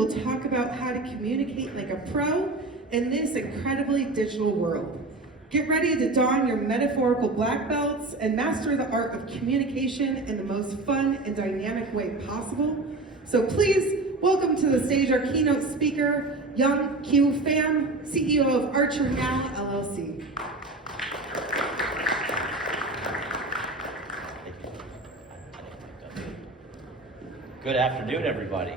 will talk about how to communicate like a pro in this incredibly digital world. Get ready to don your metaphorical black belts and master the art of communication in the most fun and dynamic way possible. So please welcome to the stage our keynote speaker, Young Q Pham, CEO of Archer Now, LLC. Good afternoon, everybody.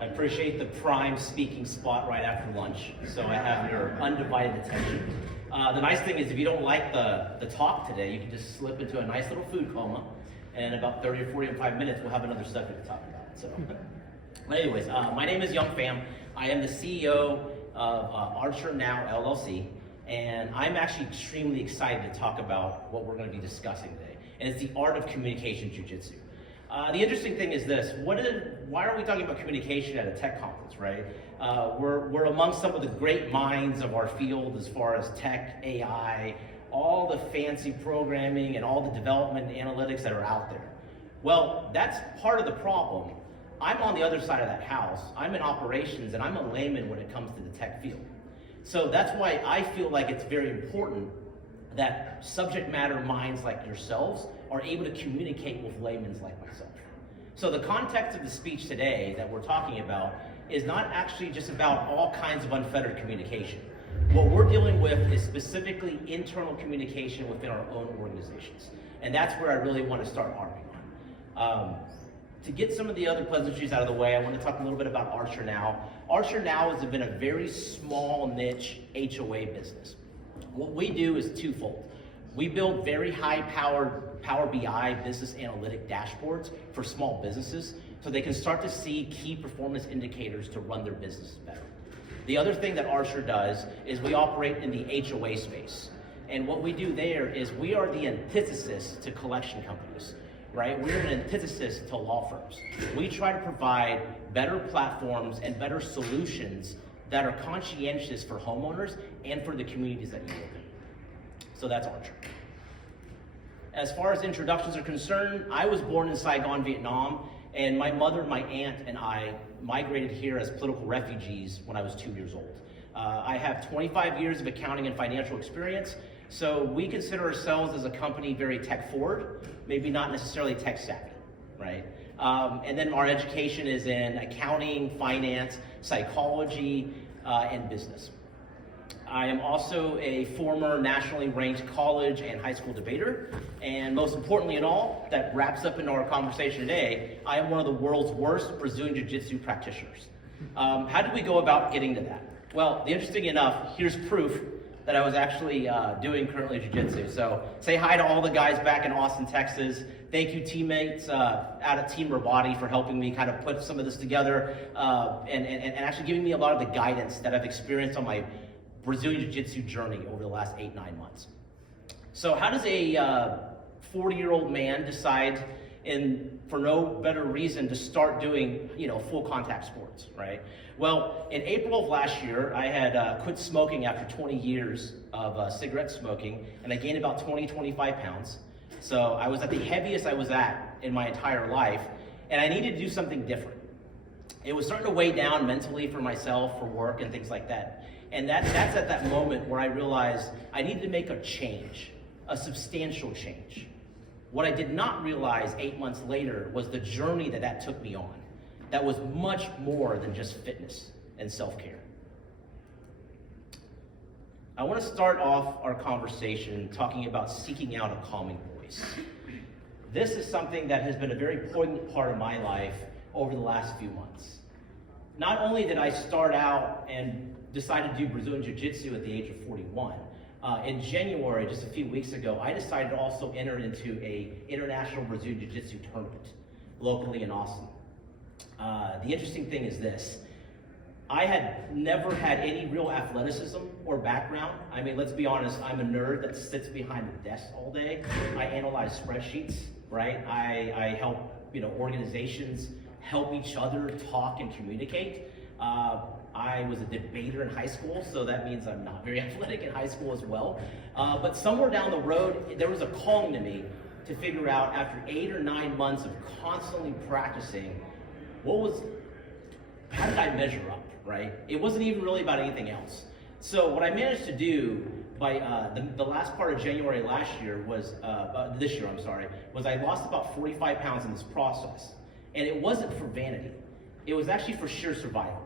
I appreciate the prime speaking spot right after lunch, so I have your undivided attention. The nice thing is if you don't like the talk today, you can just slip into a nice little food coma, and in about 30 or 45 minutes, we'll have another subject to talk about. So, but anyways, my name is Young Pham. I am the CEO of Archer Now, LLC, and I'm actually extremely excited to talk about what we're going to be discussing today, and it's the art of communication jujitsu. The interesting thing is this, why are we talking about communication at a tech conference, right? We're among some of the great minds of our field as far as tech, AI, all the fancy programming and all the development and analytics that are out there. Well, that's part of the problem. I'm on the other side of that house. I'm in operations and I'm a layman when it comes to the tech field. So that's why I feel like it's very important that subject matter minds like yourselves are able to communicate with laymen like myself. So the context of the speech today that we're talking about is not actually just about all kinds of unfettered communication. What we're dealing with is specifically internal communication within our own organizations. And that's where I really want to start harping on. To get some of the other pleasantries out of the way, I want to talk a little bit about Archer Now. Archer Now has been a very small niche HOA business. What we do is twofold. We build very high-powered Power BI business analytic dashboards for small businesses so they can start to see key performance indicators to run their businesses better. The other thing that Archer does is we operate in the HOA space. And what we do there is we are the antithesis to collection companies, right? We're an antithesis to law firms. We try to provide better platforms and better solutions that are conscientious for homeowners and for the communities that you live in. So that's Archer. As far as introductions are concerned, I was born in Saigon, Vietnam, and my mother, my aunt, and I migrated here as political refugees when I was 2 years old. I have 25 years of accounting and financial experience, so we consider ourselves as a company very tech forward, maybe not necessarily tech savvy, right? And then our education is in accounting, finance, psychology, and business. I am also a former nationally ranked college and high school debater, and most importantly in all, that wraps up into our conversation today, I am one of the world's worst Brazilian Jiu-Jitsu practitioners. How did we go about getting to that? Well, interesting enough, here's proof that I was actually doing currently Jiu-Jitsu. So say hi to all the guys back in Austin, Texas. Thank you teammates out of Team Rabati for helping me kind of put some of this together and actually giving me a lot of the guidance that I've experienced on my Brazilian Jiu-Jitsu journey over the last 8-9 months. So how does a 40-year-old man decide, for no better reason, to start doing full contact sports, right? Well, in April of last year, I had quit smoking after 20 years of cigarette smoking, and I gained about 20-25 pounds. So I was at the heaviest I was at in my entire life, and I needed to do something different. It was starting to weigh down mentally for myself, for work, and things like that. And that's at that moment where I realized I needed to make a change, a substantial change. What I did not realize 8 months later was the journey that took me on. That was much more than just fitness and self-care. I want to start off our conversation talking about seeking out a calming voice. This is something that has been a very poignant part of my life over the last few months. Not only did I start out and decide to do Brazilian Jiu-Jitsu at the age of 41, in January, just a few weeks ago, I decided to also enter into an international Brazilian Jiu-Jitsu tournament locally in Austin. The interesting thing is this. I had never had any real athleticism or background. I mean, let's be honest, I'm a nerd that sits behind a desk all day. I analyze spreadsheets, right? I help organizations help each other talk and communicate. I was a debater in high school, so that means I'm not very athletic in high school as well. But somewhere down the road, there was a calling to me to figure out, after 8 or 9 months of constantly practicing, what was how did I measure up, right? It wasn't even really about anything else. So what I managed to do by the last part of January last year was, this year, I'm sorry, was I lost about 45 pounds in this process. And it wasn't for vanity. It was actually for sheer survival.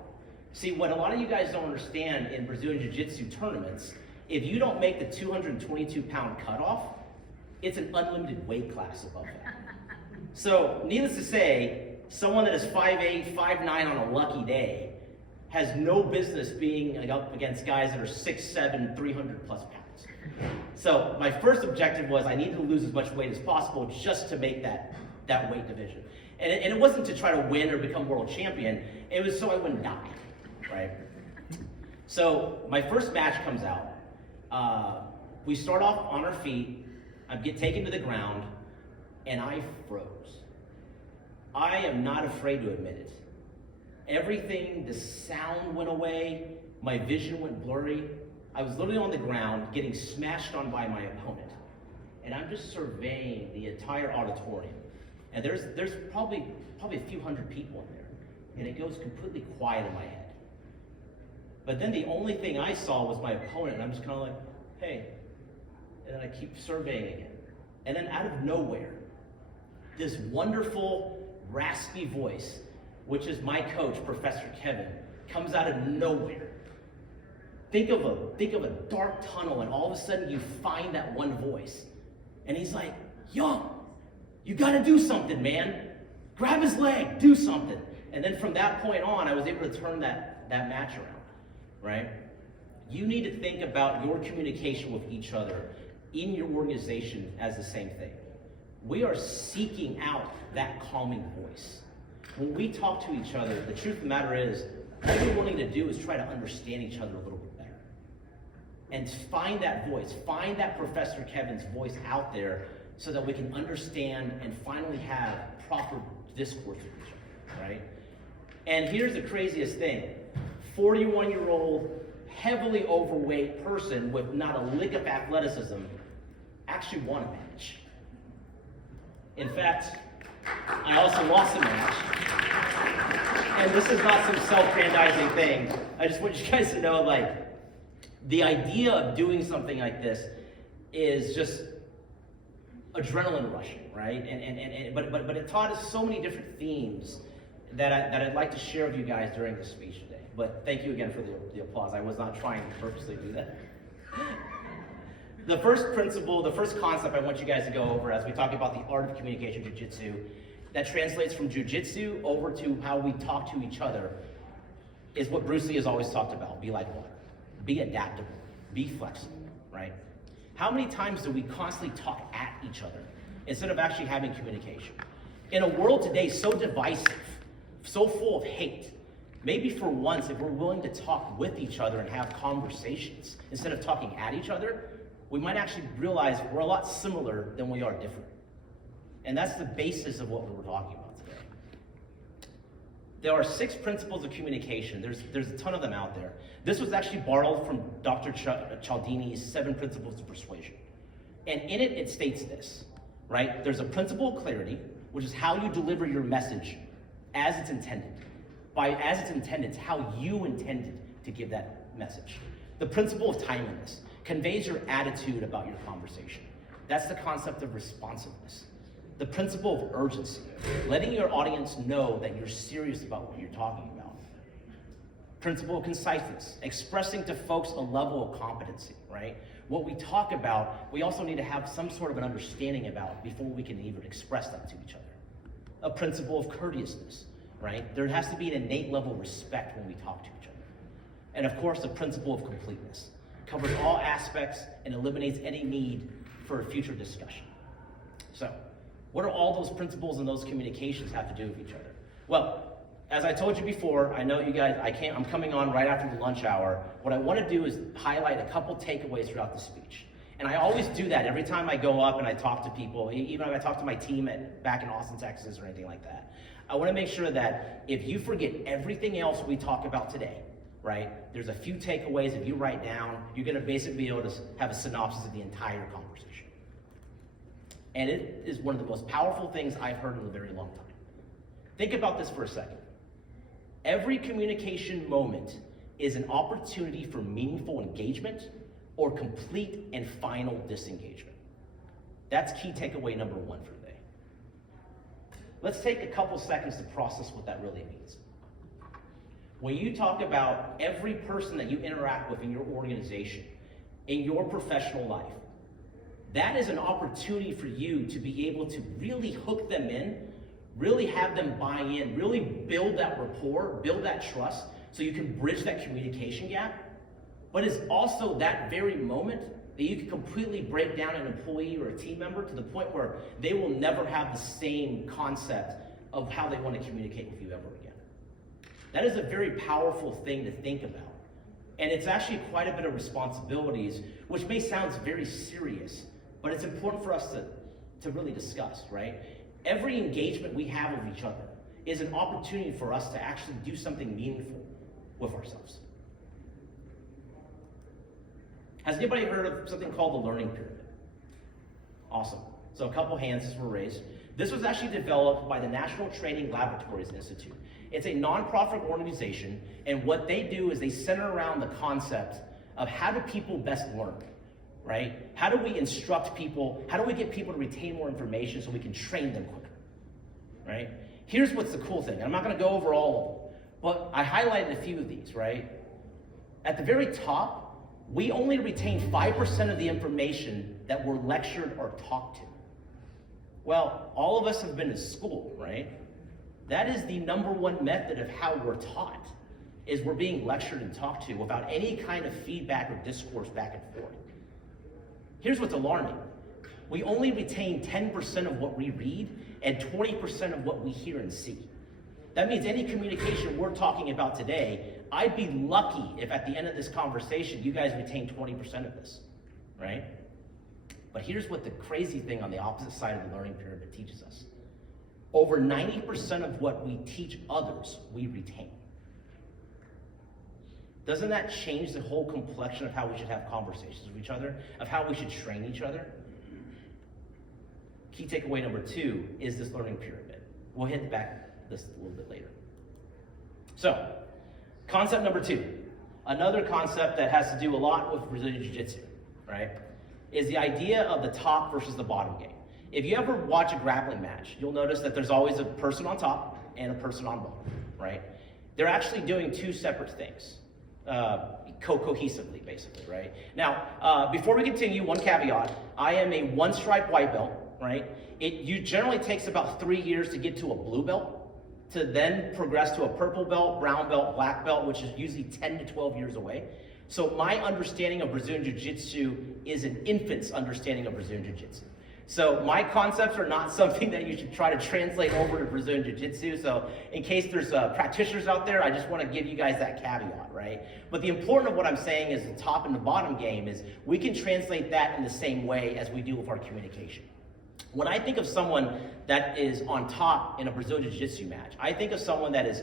See, what a lot of you guys don't understand in Brazilian Jiu-Jitsu tournaments, if you don't make the 222-pound cutoff, it's an unlimited weight class above that. So, needless to say, someone that is 5'8", 5'9" on a lucky day has no business being up against guys that are 6'7", 300 plus pounds. So my first objective was I needed to lose as much weight as possible just to make that weight division. And it wasn't to try to win or become world champion, it was so I wouldn't die, right? So my first match comes out. We start off on our feet, I get taken to the ground, and I froze. I am not afraid to admit it. Everything, the sound went away, my vision went blurry. I was literally on the ground getting smashed on by my opponent. And I'm just surveying the entire auditorium. And there's probably a few hundred people in there. And it goes completely quiet in my head. But then the only thing I saw was my opponent, and I'm just kind of like, hey. And then I keep surveying again. And then out of nowhere, this wonderful, raspy voice, which is my coach, Professor Kevin, comes out of nowhere. Think of a dark tunnel, and all of a sudden you find that one voice. And he's like, Young, you gotta do something, man. Grab his leg, do something. And then from that point on, I was able to turn that match around, right? You need to think about your communication with each other in your organization as the same thing. We are seeking out that calming voice. When we talk to each other, the truth of the matter is, what we're wanting to do is try to understand each other a little bit better. And find that voice, find that Professor Kevin's voice out there so that we can understand and finally have proper discourse with each other, right? And here's the craziest thing. 41-year-old, heavily overweight person with not a lick of athleticism actually won a match. In fact, I also lost a match. And this is not some self-grandizing thing. I just want you guys to know, like, the idea of doing something like this is just adrenaline rushing, right? But it taught us so many different themes that I'd like to share with you guys during this speech today. But thank you again for the applause. I was not trying to purposely do that. The first principle, the first concept I want you guys to go over as we talk about the art of communication jujitsu, that translates from jujitsu over to how we talk to each other, is what Bruce Lee has always talked about. Be like water. Be adaptable. Be flexible, right? How many times do we constantly talk at each other instead of actually having communication? In a world today so divisive, so full of hate, maybe for once, if we're willing to talk with each other and have conversations instead of talking at each other, we might actually realize we're a lot similar than we are different. And that's the basis of what we're talking about today. There are 6 principles of communication. There's a ton of them out there. This was actually borrowed from Dr. Cialdini's 7 Principles of Persuasion. And in it, it states this, right? There's a principle of clarity, which is how you deliver your message as it's intended. By as it's intended, it's how you intended to give that message. The principle of timeliness conveys your attitude about your conversation. That's the concept of responsiveness. The principle of urgency, letting your audience know that you're serious about what you're talking about. Principle of conciseness, expressing to folks a level of competency, right? What we talk about, we also need to have some sort of an understanding about before we can even express that to each other. A principle of courteousness, right? There has to be an innate level of respect when we talk to each other. And of course, the principle of completeness. Covers all aspects and eliminates any need for a future discussion. So, what do all those principles and those communications have to do with each other? Well, as I told you before, I know you guys, I'm coming on right after the lunch hour. What I want to do is highlight a couple takeaways throughout the speech. And I always do that every time I go up and I talk to people, even if I talk to my team back in Austin, Texas, or anything like that. I want to make sure that if you forget everything else we talk about today, right? There's a few takeaways. If you write down, you're going to basically be able to have a synopsis of the entire conversation. And it is one of the most powerful things I've heard in a very long time. Think about this for a second. Every communication moment is an opportunity for meaningful engagement or complete and final disengagement. That's key takeaway number one for today. Let's take a couple seconds to process what that really means. When you talk about every person that you interact with in your organization, in your professional life, that is an opportunity for you to be able to really hook them in, really have them buy in, really build that rapport, build that trust, so you can bridge that communication gap. But it's also that very moment that you can completely break down an employee or a team member to the point where they will never have the same concept of how they want to communicate with you ever again. That is a very powerful thing to think about. And it's actually quite a bit of responsibilities, which may sound very serious, but it's important for us to really discuss, right? Every engagement we have with each other is an opportunity for us to actually do something meaningful with ourselves. Has anybody heard of something called the learning pyramid? Awesome. So a couple hands were raised. This was actually developed by the National Training Laboratories Institute. It's a nonprofit organization, and what they do is they center around the concept of how do people best learn, right? How do we instruct people? How do we get people to retain more information so we can train them quicker, right? Here's what's the cool thing. I'm not gonna go over all of them, but I highlighted a few of these, right? At the very top, we only retain 5% of the information that we're lectured or talked to. Well, all of us have been to school, right? That is the number one method of how we're taught, is we're being lectured and talked to without any kind of feedback or discourse back and forth. Here's what's alarming. We only retain 10% of what we read and 20% of what we hear and see. That means any communication we're talking about today, I'd be lucky if at the end of this conversation, you guys retain 20% of this, right? But here's what the crazy thing on the opposite side of the learning pyramid teaches us. Over 90% of what we teach others, we retain. Doesn't that change the whole complexion of how we should have conversations with each other, of how we should train each other? Key takeaway number 2 is this learning pyramid. We'll hit back this a little bit later. So, concept number 2, another concept that has to do a lot with Brazilian Jiu-Jitsu, right, is the idea of the top versus the bottom game. If you ever watch a grappling match, you'll notice that there's always a person on top and a person on bottom, right? They're actually doing two separate things, cohesively, basically, right? Now, before we continue, one caveat. I am a one-stripe white belt, right? It generally takes about 3 years to get to a blue belt, to then progress to a purple belt, brown belt, black belt, which is usually 10 to 12 years away. So my understanding of Brazilian Jiu-Jitsu is an infant's understanding of Brazilian Jiu-Jitsu. So my concepts are not something that you should try to translate over to Brazilian Jiu-Jitsu. So in case there's practitioners out there, I just want to give you guys that caveat, right? But the important of what I'm saying is the top and the bottom game is we can translate that in the same way as we do with our communication. When I think of someone that is on top in a Brazilian Jiu-Jitsu match, I think of someone that is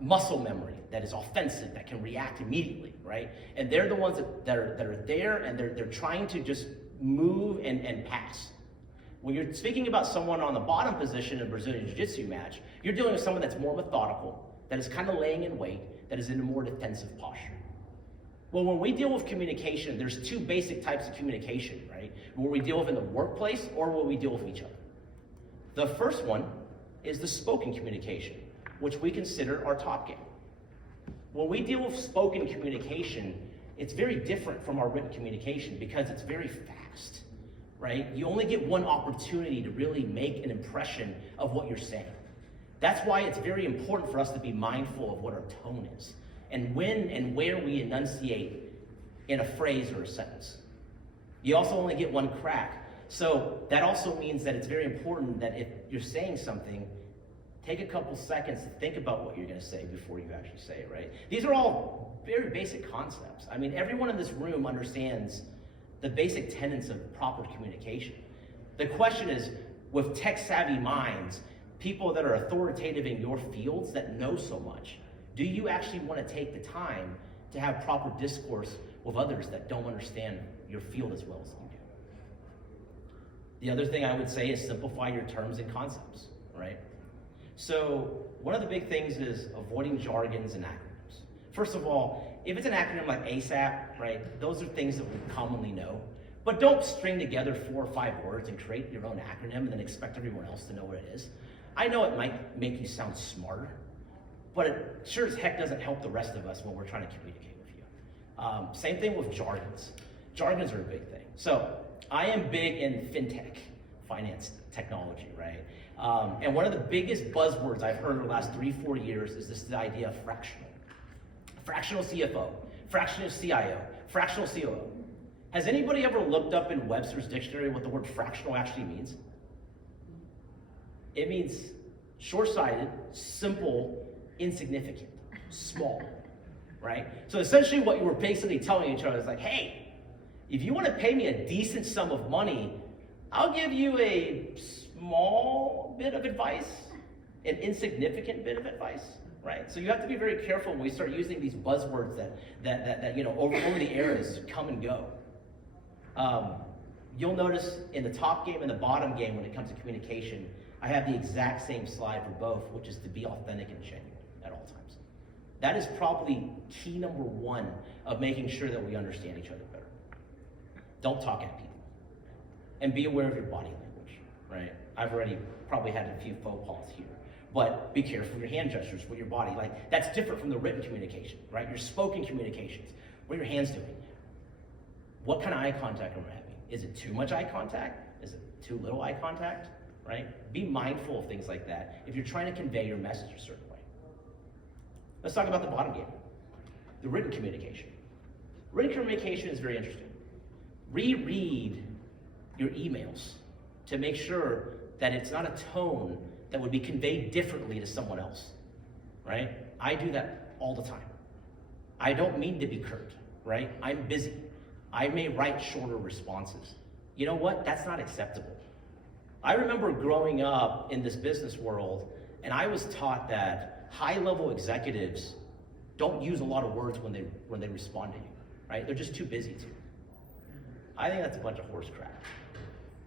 muscle memory, that is offensive, that can react immediately, right? And they're the ones that are there, and they're trying to just move and pass. When you're speaking about someone on the bottom position in a Brazilian Jiu-Jitsu match, you're dealing with someone that's more methodical, that is kind of laying in wait, that is in a more defensive posture. Well, when we deal with communication, there's two basic types of communication, right? Where we deal with in the workplace or where we deal with each other. The first one is the spoken communication, which we consider our top game. When we deal with spoken communication, it's very different from our written communication because it's very fast, right? You only get one opportunity to really make an impression of what you're saying. That's why it's very important for us to be mindful of what our tone is and when and where we enunciate in a phrase or a sentence. You also only get one crack. So that also means that it's very important that if you're saying something, take a couple seconds to think about what you're going to say before you actually say it, right? These are all very basic concepts. I mean, everyone in this room understands the basic tenets of proper communication. The question is, with tech-savvy minds, people that are authoritative in your fields that know so much, do you actually want to take the time to have proper discourse with others that don't understand your field as well as you do? The other thing I would say is simplify your terms and concepts, right? So one of the big things is avoiding jargons and acronyms. First of all, if it's an acronym like ASAP, right, those are things that we commonly know. But don't string together 4 or 5 words and create your own acronym and then expect everyone else to know what it is. I know it might make you sound smarter, but it sure as heck doesn't help the rest of us when we're trying to communicate with you. Same thing with jargons. Jargons are a big thing. So I am big in fintech, finance technology, right? And one of the biggest buzzwords I've heard in the last 3-4 years is this idea of fractional. Fractional CFO, fractional CIO, fractional COO. Has anybody ever looked up in Webster's dictionary what the word fractional actually means? It means short-sighted, simple, insignificant, small, right? So essentially what you were basically telling each other is like, hey, if you want to pay me a decent sum of money, I'll give you a small bit of advice, an insignificant bit of advice, right? So you have to be very careful when we start using these buzzwords that you know, over the eras come and go. You'll notice in the top game and the bottom game when it comes to communication, I have the exact same slide for both, which is to be authentic and genuine at all times. That is probably key number 1 of making sure that we understand each other better. Don't talk at people. And be aware of your body language, right? I've already probably had a few faux pas here. But be careful with your hand gestures, with your body. Like, that's different from the written communication, right? Your spoken communications. What are your hands doing? What kind of eye contact are we having? Is it too much eye contact? Is it too little eye contact, right? Be mindful of things like that if you're trying to convey your message a certain way. Let's talk about the bottom game, the written communication. Written communication is very interesting. Reread your emails to make sure that it's not a tone that would be conveyed differently to someone else, right? I do that all the time. I don't mean to be curt, right? I'm busy. I may write shorter responses. You know what? That's not acceptable. I remember growing up in this business world, and I was taught that high-level executives don't use a lot of words when they respond to you, right? They're just too busy to. I think that's a bunch of horse crap.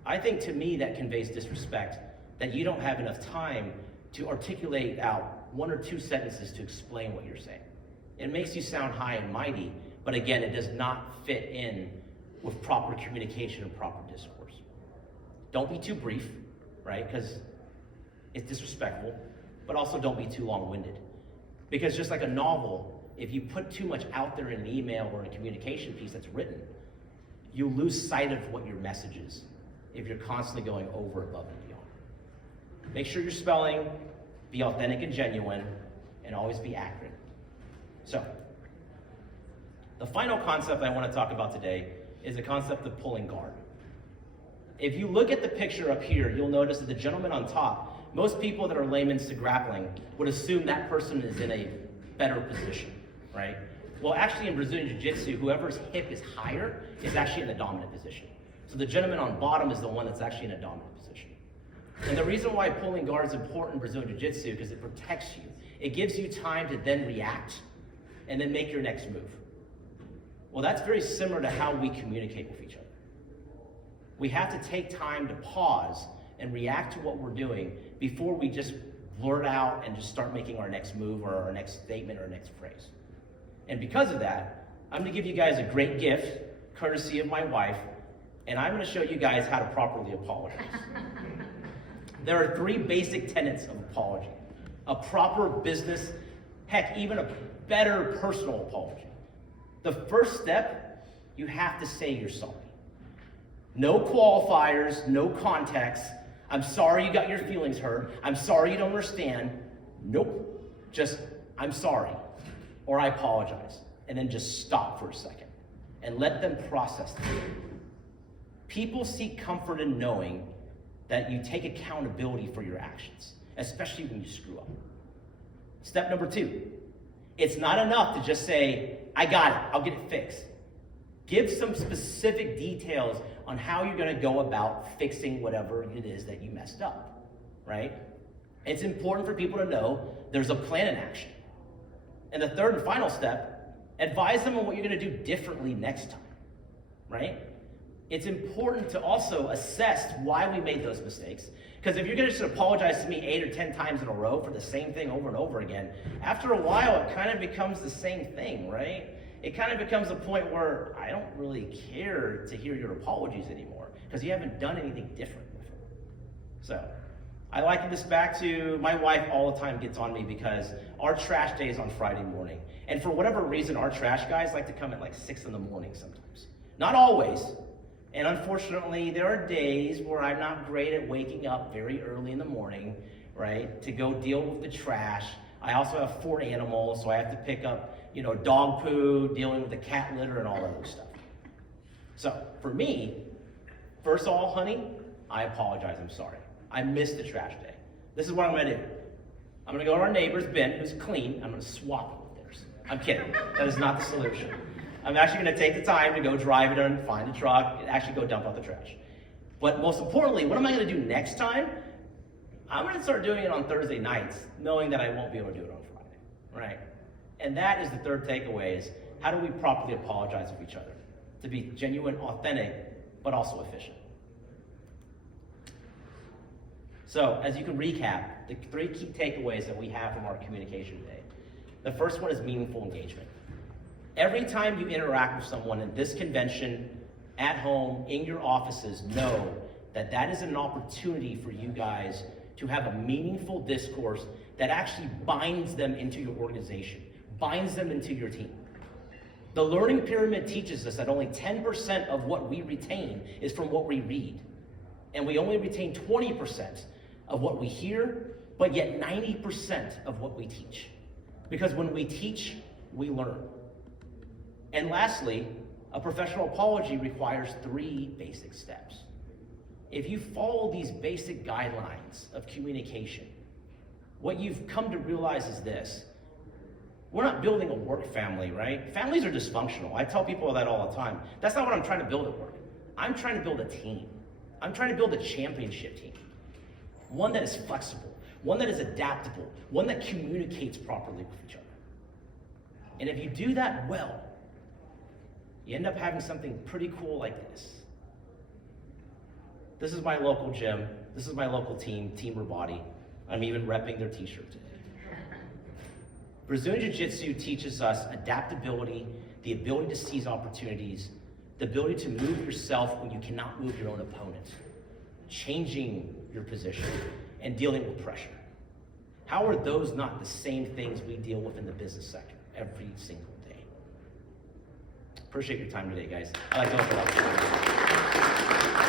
I think, to me, that conveys disrespect, that you don't have enough time to articulate out 1 or 2 sentences to explain what you're saying. It makes you sound high and mighty, but again, it does not fit in with proper communication and proper discourse. Don't be too brief, right? Because it's disrespectful, but also don't be too long-winded. Because just like a novel, if you put too much out there in an email or in a communication piece that's written, you lose sight of what your message is if you're constantly going over, above, and beyond. Make sure you're spelling, be authentic and genuine, and always be accurate. So, the final concept I want to talk about today is the concept of pulling guard. If you look at the picture up here, you'll notice that the gentleman on top, most people that are layman's to grappling would assume that person is in a better position, right? Well, actually in Brazilian Jiu-Jitsu, whoever's hip is higher is actually in the dominant position. So the gentleman on bottom is the one that's actually in a dominant position. And the reason why pulling guard is important in Brazilian Jiu-Jitsu because it protects you. It gives you time to then react and then make your next move. Well, that's very similar to how we communicate with each other. We have to take time to pause and react to what we're doing before we just blurt out and just start making our next move or our next statement or our next phrase. And because of that, I'm going to give you guys a great gift, courtesy of my wife, and I'm going to show you guys how to properly apologize. There are 3 basic tenets of apology. A proper business, heck, even a better personal apology. The first step, you have to say you're sorry. No qualifiers, no context. I'm sorry you got your feelings hurt. I'm sorry you don't understand. Nope. Just, I'm sorry. Or I apologize. And then just stop for a second and let them process it. People seek comfort in knowing that you take accountability for your actions, especially when you screw up. Step number 2, it's not enough to just say, I got it, I'll get it fixed. Give some specific details on how you're going to go about fixing whatever it is that you messed up, right? It's important for people to know there's a plan in action. And the third and final step, advise them on what you're going to do differently next time, right? It's important to also assess why we made those mistakes Because if you're gonna just apologize to me 8 or 10 times in a row for the same thing over and over again, after a while it kind of becomes the same thing, right? It kind of becomes a point where I don't really care to hear your apologies anymore, because you haven't done anything different before. So, I liken this back to my wife all the time gets on me because our trash day is on Friday morning. And for whatever reason, our trash guys like to come at like 6 in the morning sometimes. Not always. And unfortunately, there are days where I'm not great at waking up very early in the morning, right, to go deal with the trash. I also have 4 animals, so I have to pick up, dog poo, dealing with the cat litter and all that other stuff. So for me, first of all, honey, I apologize, I'm sorry. I missed the trash day. This is what I'm gonna do. I'm gonna go to our neighbor's bin, who's clean, I'm gonna swap it with theirs. I'm kidding, that is not the solution. I'm actually gonna take the time to go drive it and find a truck and actually go dump out the trash. But most importantly, what am I gonna do next time? I'm gonna start doing it on Thursday nights, knowing that I won't be able to do it on Friday, right? And that is the third takeaway, is how do we properly apologize with each other? To be genuine, authentic, but also efficient. So, as you can recap, the 3 key takeaways that we have from our communication today. The first one is meaningful engagement. Every time you interact with someone in this convention, at home, in your offices, know that that is an opportunity for you guys to have a meaningful discourse that actually binds them into your organization, binds them into your team. The learning pyramid teaches us that only 10% of what we retain is from what we read. And we only retain 20% of what we hear, but yet 90% of what we teach. Because when we teach, we learn. And lastly, a professional apology requires 3 basic steps. If you follow these basic guidelines of communication, what you've come to realize is this: we're not building a work family, right? Families are dysfunctional. I tell people that all the time. That's not what I'm trying to build at work. I'm trying to build a team. I'm trying to build a championship team. One that is flexible, one that is adaptable, one that communicates properly with each other. And if you do that well, you end up having something pretty cool like this. This is my local gym. This is my local team, Team Body. I'm even repping their t-shirt today. Brazilian Jiu-Jitsu teaches us adaptability, the ability to seize opportunities, the ability to move yourself when you cannot move your own opponent, changing your position, and dealing with pressure. How are those not the same things we deal with in the business sector every single day? Appreciate your time today, guys. I'd like to open it up.